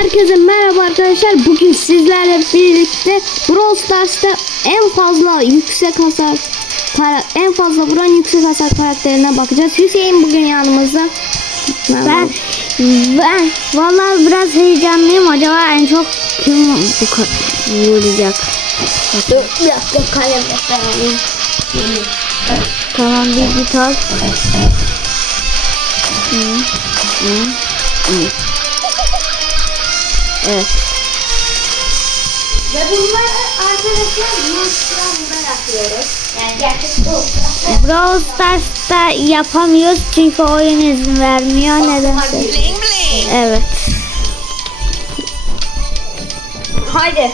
Herkese merhaba arkadaşlar. Bugün sizlerle birlikte Brawl Stars'ta en fazla yüksek hasar kara- en fazla vuran yüksek hasar karakterine bakacağız. Hüseyin bugün yanımızda. Ben ben vallahi biraz heyecanlıyım. Acaba en çok kim bu vuracak? bir dakika kalem. Tamam dijital. Evet. Ve bunları arkadaşlar Monster'da yapıyoruz. Yani gerçek Brawl Brawl Stars'ta yapamıyoruz çünkü oyun izin vermiyor nedense. Evet. Haydi.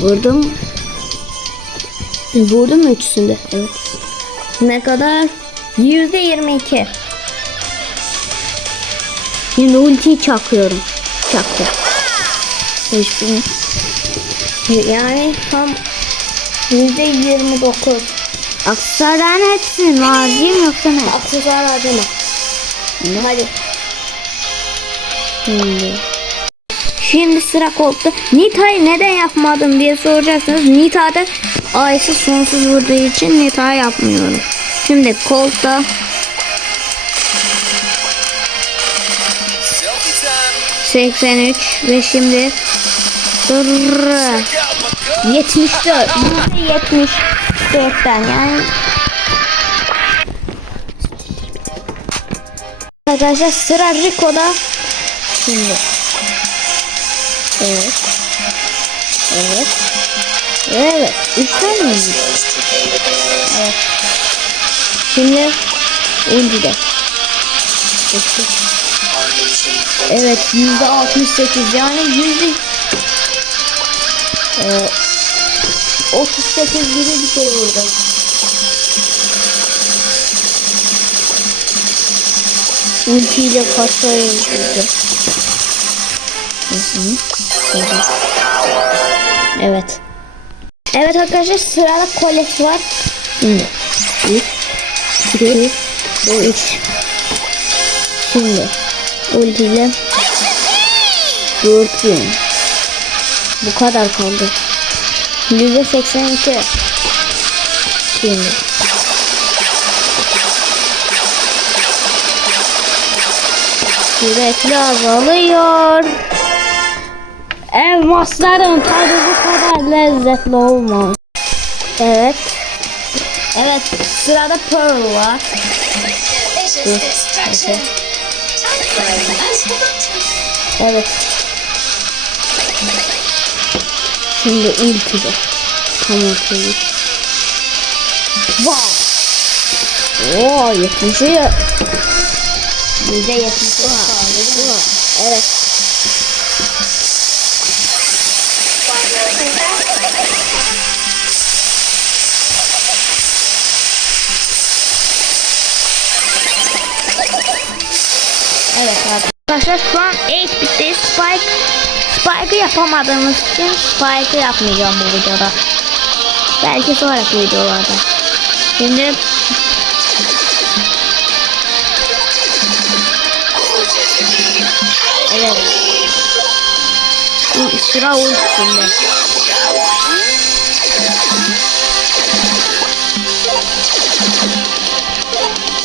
Vurdum. Vurdun mu üçüsünde? Evet. Ne kadar? Yüzde yirmi iki. Şimdi ultiyi çakıyorum. Çaktı. Hiçbirini. Yani tam yüzde yirmi dokuz. Aksesuarların hepsini mi harcayayım yoksa ne? Aksesuar harcama. Hadi. Şimdi. Şimdi sıra koltukta. Nita'yı neden yapmadım diye soracaksınız. Nita'da Ayşe sonsuz vurduğu için Nita yapmıyorum. Şimdi koltukta 83 ve şimdi Dırrrr. 74 %74'ten yani. Arkadaşlar sıra Rico'da. Şimdi. Evet. Evet. Evet. Üç tane mi? Evet. Şimdi Ulti'de. Seçtim. Evet yüzde 68 yani yüzde ee, 38 gibi bir şey kasaya vurdu. Nasıl? Şöyle. Evet. Evet arkadaşlar sırada kolet var. Şimdi 1 2 3 Şimdi ultiyle 4000 Bu kadar kaldı. Yüzde 82 Şimdi Sürekli azalıyor. Elmasların tadı bu kadar lezzetli olmaz. Evet. Evet sırada Pearl var. Dur. Evet. Şimdi ultide. Tam ortaya. Wow. Oo 70'i. Yüzde 70'i. Evet. Evet arkadaşlar şu an 8 bitti. Spike Spike'ı yapamadığımız için Spike'ı yapmayacağım bu videoda. Belki sonraki videolarda. Şimdi Evet. Sıra ultisinde.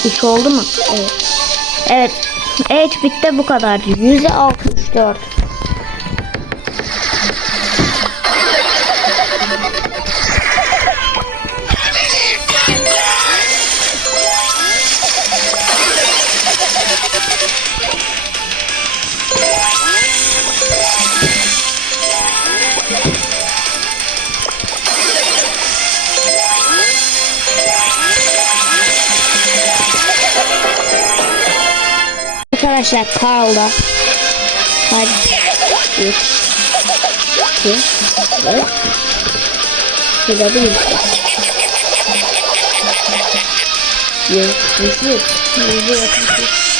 İş oldu mu? Evet. Evet. H bitti bu kadar. Yüzde 64. Arkadaşlar Carl'da. Hadi. Bir. İki. Ve. Şurada bir. Yetmiş üç. Yüzde yetmiş üç.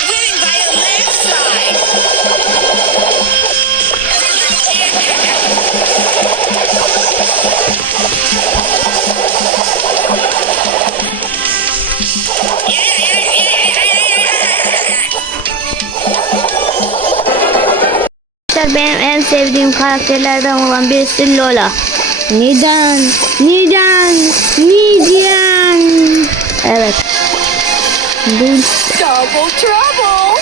Sevdiğim karakterlerden olan birisi Lola. Neden? Neden? Neden? Evet. Double trouble.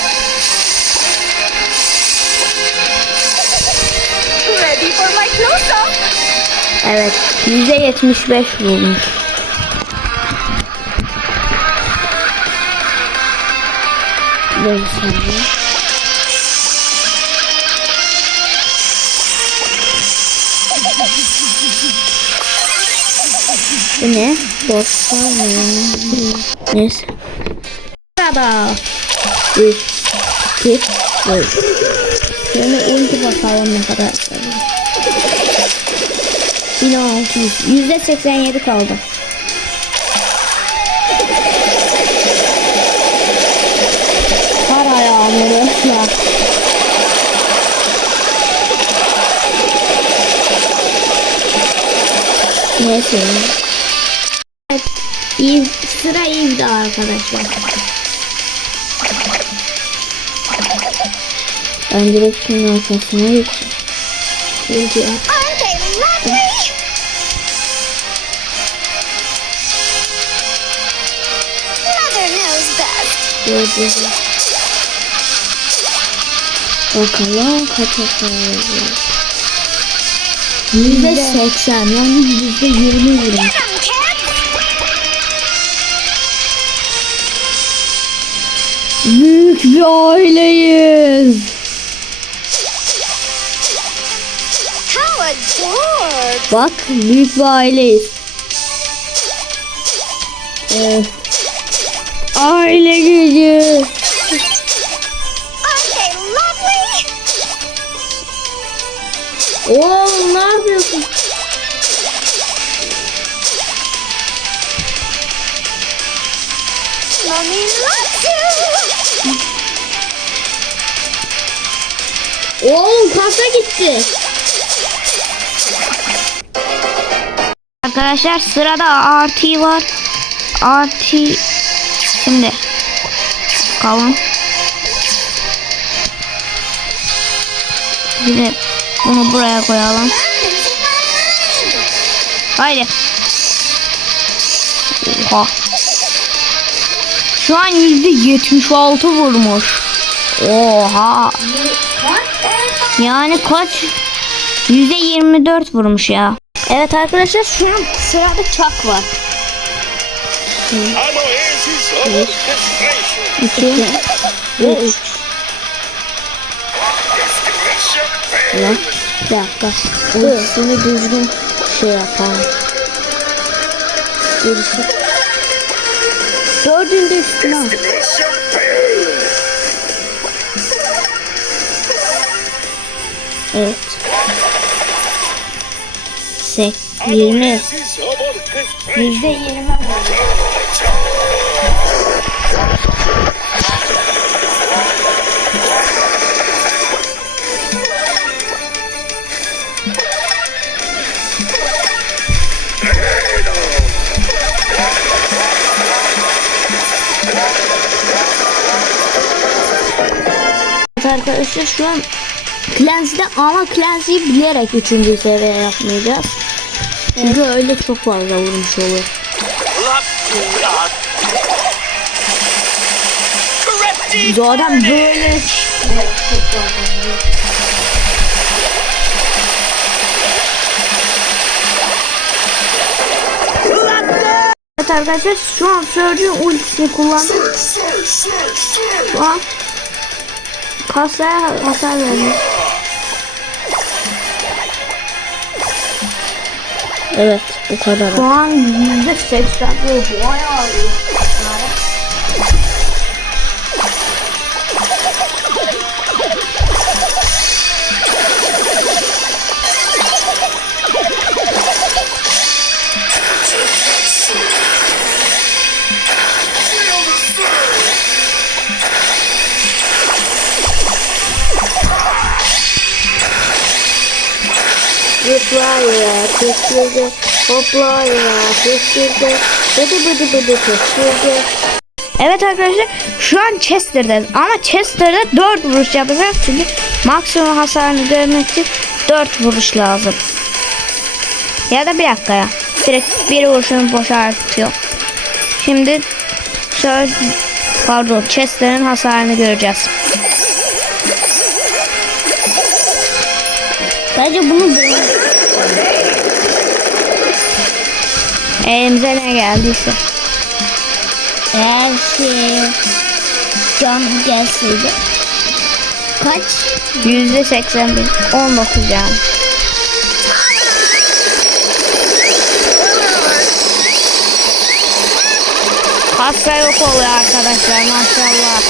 Ready for my close-up. Evet. %75 vurmuş. böyle saniye. Bu ne? Boş Neyse. Sırada. 3, 2, 1. Şöyle ulti bakalım ne kadar sayıyor. 1600. %87 kaldı. Ayağını resmen. Neyse. İyi, sıra iyiydi arkadaşlar. Ben direkt şunun arkasına geçeyim. Ulti at. Gördüğünüz. Bakalım kaç hasar Yüzde seksen yani yüzde yirmi vurmuş. Büyük bir aileyiz. Bak büyük bir aileyiz. Evet. Aile gücü. Aren't Oğlum kasa gitti. Arkadaşlar sırada RT var. RT şimdi kalın. Şimdi bunu buraya koyalım. Haydi. Oha. Şu an yüzde yetmiş altı vurmuş. Oha. Yani kaç? Yüzde yirmi dört vurmuş ya. Evet arkadaşlar şu an sırada çak var. I'm Oasis of Orchestration. İki ve üç. Destination Lan fail. bir dakika. Ultisini düzgün şey yapalım. Gerisi. Dördünde üstüne Evet. Sek. Yirmi. Oasis of Orchestration. Yüzde yirmi. Evet arkadaşlar şu an Clancy'de ama Clancy'yi bilerek 3. seviye yapmayacağız. Çünkü öyle çok fazla vurmuş olur. Zaten böyle Evet arkadaşlar şu an Surge'ın ultisini kullandım. Şu an kasaya hasar vermiş. Evet bu kadar. Şu an yüzde seksen bayağı iyi. Zıplaya, kesildi, hoplaya, kesildi, bıdı bıdı bıdı kesildi. Evet arkadaşlar şu an Chester'da ama Chester'da 4 vuruş yapacağız çünkü Maksimum hasarını görmek için 4 vuruş lazım. Ya da bir dakika ya. Direkt bir vuruşunu boşa artıyor. Şimdi şöyle pardon chestlerin hasarını göreceğiz. Bence bunu böyle. Elimize ne geldiyse. Eğer şey can gelseydi. Kaç? Yüzde 81. 19 yani. Hasta yok oluyor arkadaşlar maşallah.